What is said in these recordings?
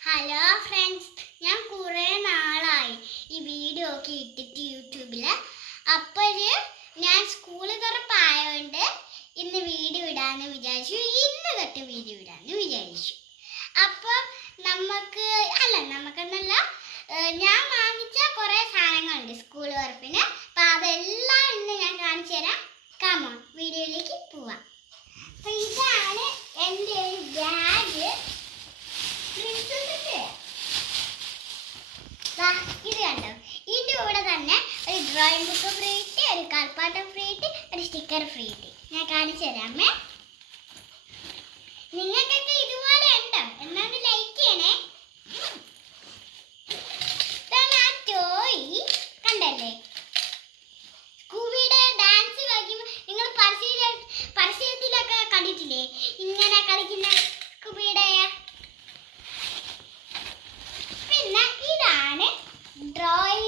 Hello friends ഞാൻ കുറേ നാളായി ഈ വീഡിയോ ഒക്കെ ഇട്ടിട്ട് യൂട്യൂബിൽ അപ്പോൾ ഞാൻ സ്കൂൾ തുറപ്പായതുകൊണ്ട് ഇന്ന് വീഡിയോ ഇടാമെന്ന് വിചാരിച്ചു. ഇന്ന് തൊട്ട് വീഡിയോ ഇടാമെന്ന് വിചാരിച്ചു. അപ്പോൾ നമുക്ക് അല്ല നമുക്കെന്നല്ല ഞാൻ വാങ്ങിച്ച കുറേ സാധനങ്ങളുണ്ട് സ്കൂൾ തുറപ്പിന്. അപ്പം അതെല്ലാം ഇന്ന് ഞാൻ കാണിച്ചു തരാം. കമോൺ വീഡിയോയിലേക്ക് പോവാം. അപ്പം ഇതാണ് എന്റെ ഒരു ബാഗ് ഇത് കണ്ടോ? ഇതിന്റെ കൂടെ തന്നെ ഒരു ഡ്രോയിങ് ബുക്ക് ഫ്രീ കിട്ടി ഒരു കളിപ്പാട്ടം ഫ്രീ കിട്ടി ഒരു സ്റ്റിക്കർ ഫ്രീ കിട്ടി. ഞാൻ കാണിച്ചു തരാമേ. നിങ്ങൾക്കൊക്കെ ഇതുപോലെ ഉണ്ടോ? എന്നാണ് ലൈക്ക് ചെയ്യണേ. ആ ടോയ് കണ്ടല്ലേ? സ്കൂബിയുടെ ഡാൻസ് കളിക്കുമ്പോൾ നിങ്ങൾ പരിശീല പരിശീലത്തിലൊക്കെ കണ്ടിട്ടില്ലേ? ഇങ്ങനെ കളിക്കുന്ന drawing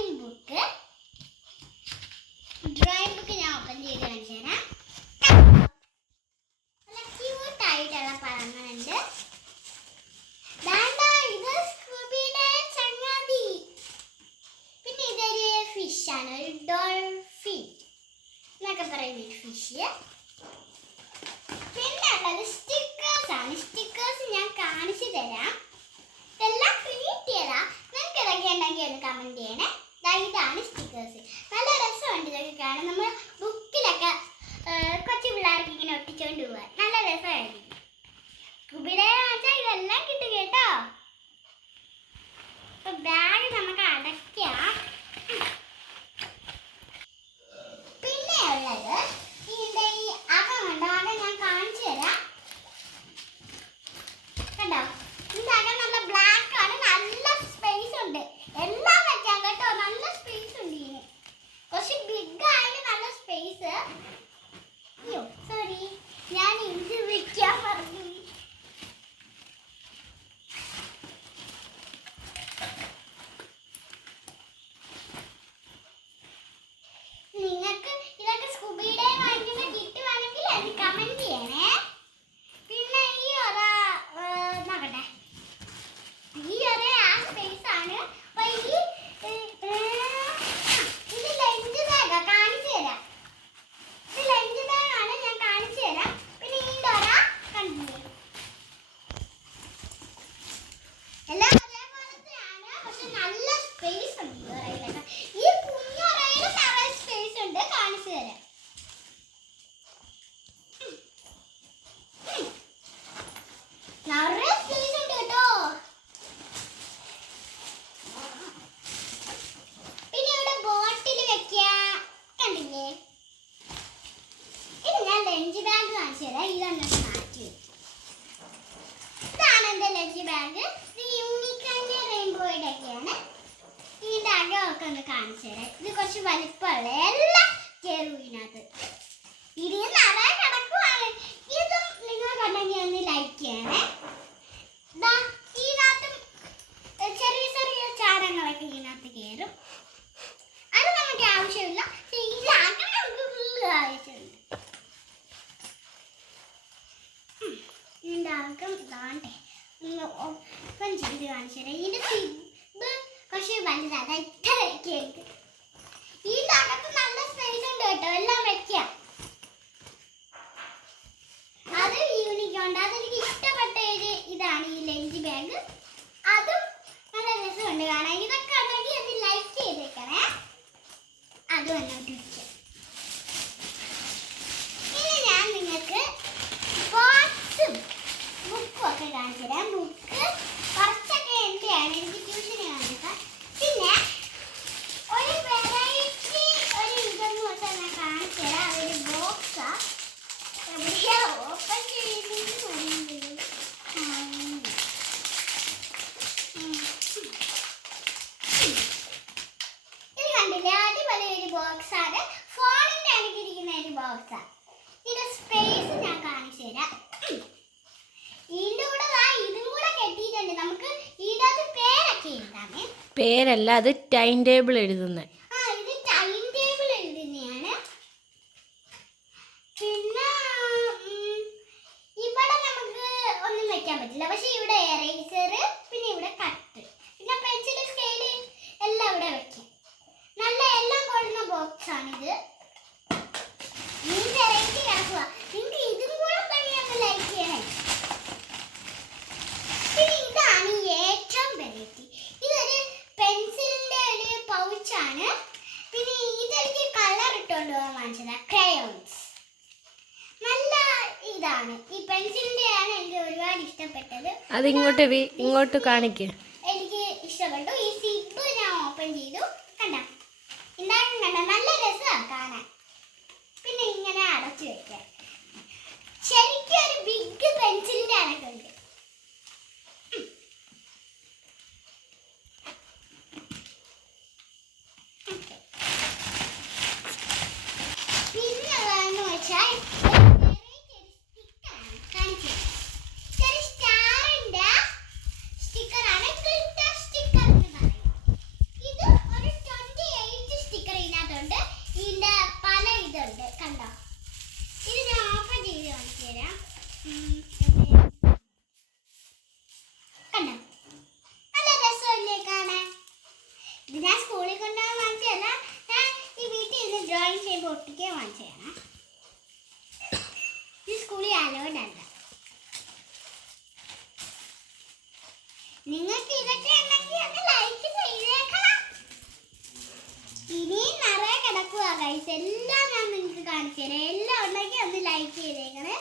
ಬ್ಯಾಡ വരെ അതും നല്ല രസമുണ്ട് കാണാൻ. ഇതൊക്കെ ഉണ്ടെങ്കിൽ അത് ലൈക്ക് ചെയ്തേക്കണേ. അതും വന്നോട്ട് പേരല്ല അത് ടൈം ടേബിൾ എഴുതുന്നത് അത് ഇങ്ങോട്ട് ഇങ്ങോട്ട് കാണിക്ക്. എനിക്ക് ഇഷ്ടപ്പെട്ടു. ഈ സിപ്പ് ഞാൻ ഓപ്പൺ ചെയ്തു. കണ്ട. ഇന്നാലും കണ്ട. നല്ല രസമാണ് കാണാൻ. പിന്നെ ഇങ്ങനെ അടച്ചു വെക്കാൻ ശരിക്കും ഒരു ബിഗ് പെൻസിൽ ഒട്ടിക്കേ വാങ്ങിച്ചു ഈ സ്കൂളിൽ അലോഡ് അല്ല നിങ്ങൾക്ക് ഇതൊക്കെ ഉണ്ടെങ്കിൽ ഒന്ന് ലൈക്ക് ചെയ്തേക്കണം. ഇനിയും നിറയെ കിടക്കുക കഴിച്ച് എല്ലാം ഞാൻ നിങ്ങൾക്ക് കാണിച്ചു തരാം എല്ലാം ഉണ്ടെങ്കിൽ ഒന്ന് ലൈക്ക് ചെയ്തേക്കണേ.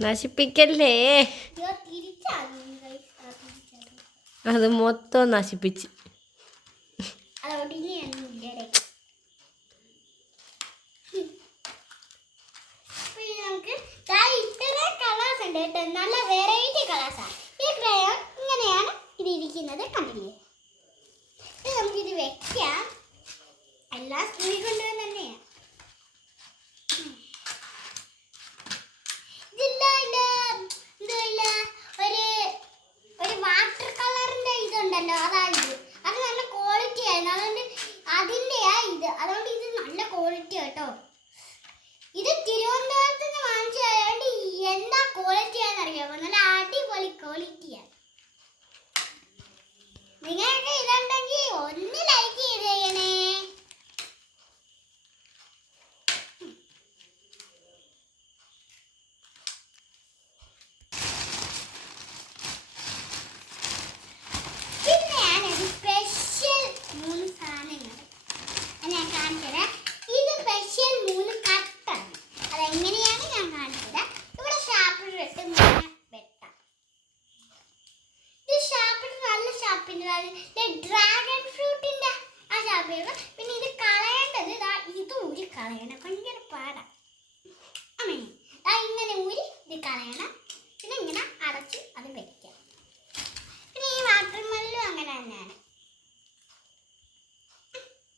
നശിപ്പിക്കല്ലേ? അത് മൊത്തം നശിപ്പിച്ച്.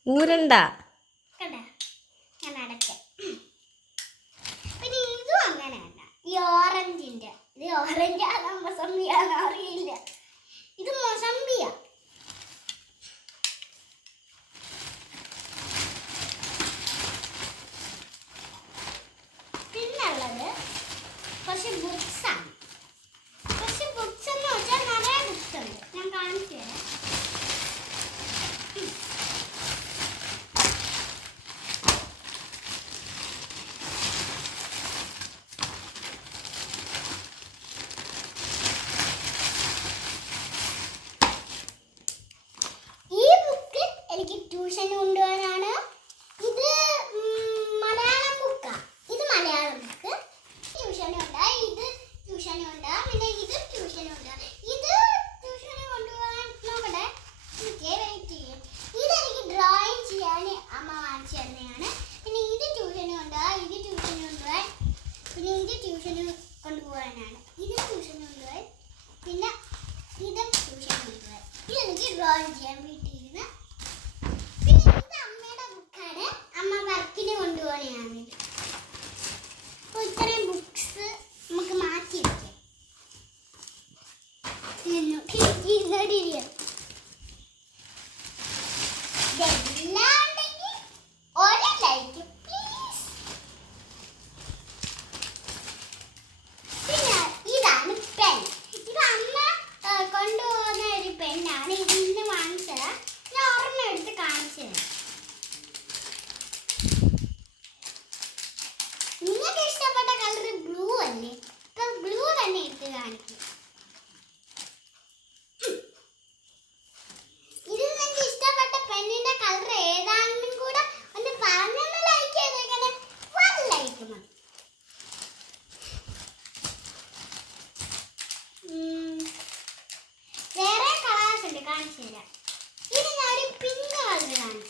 우른다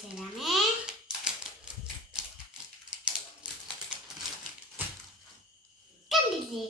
തരാമേ. കണ്ടില്ലേ?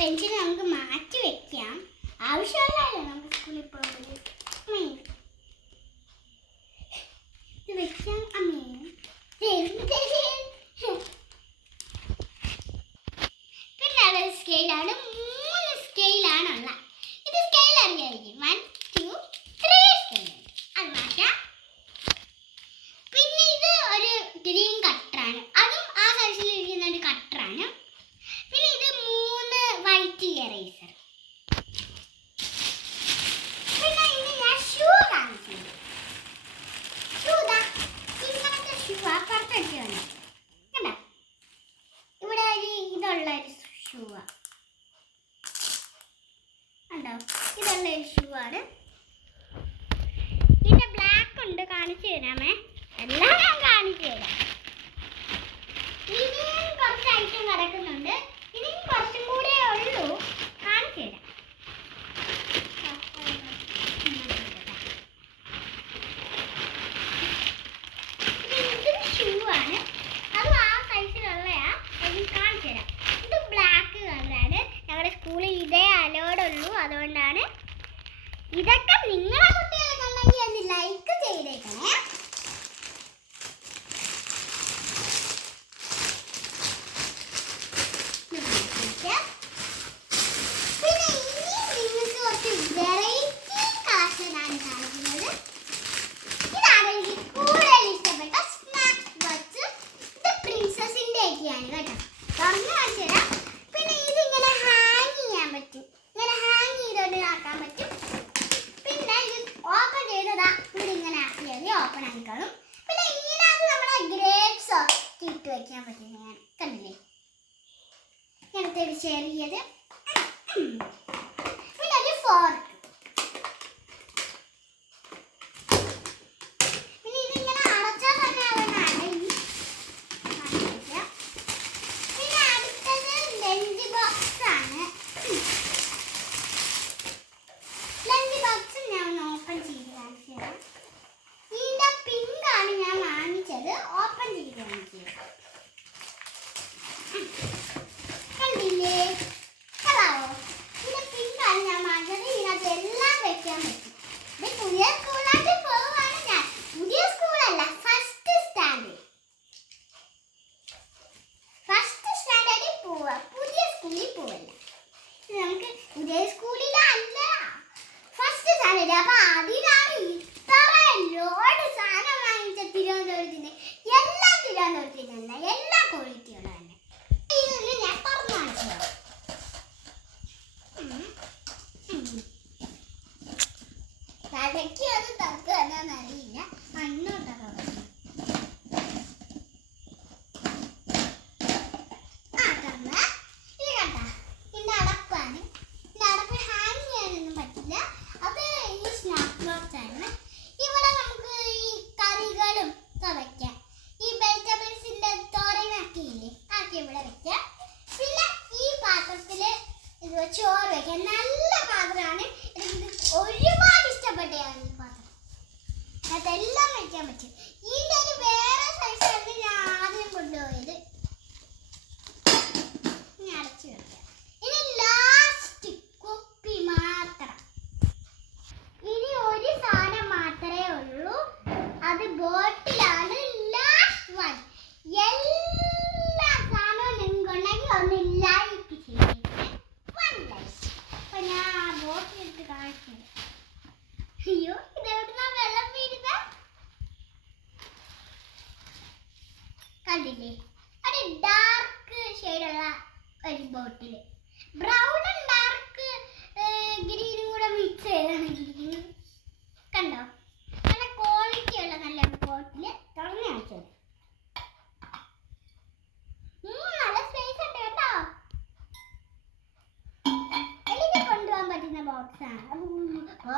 പെൻസിൽ നമുക്ക് മാറ്റി വെക്കാം. ആവശ്യമുള്ള eraser. ഇതേ സ്കൂളിലല്ല ഫസ്റ്റ് സ്റ്റാൻഡേർഡ് അപ്പൊ അതിലാണ് ഇത്ര ലോഡ് സാധനം വാങ്ങിച്ച തിരുവനന്തപുരത്തിന് എല്ലാം തിരുവനന്തപുരത്തിന് തന്നെ.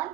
on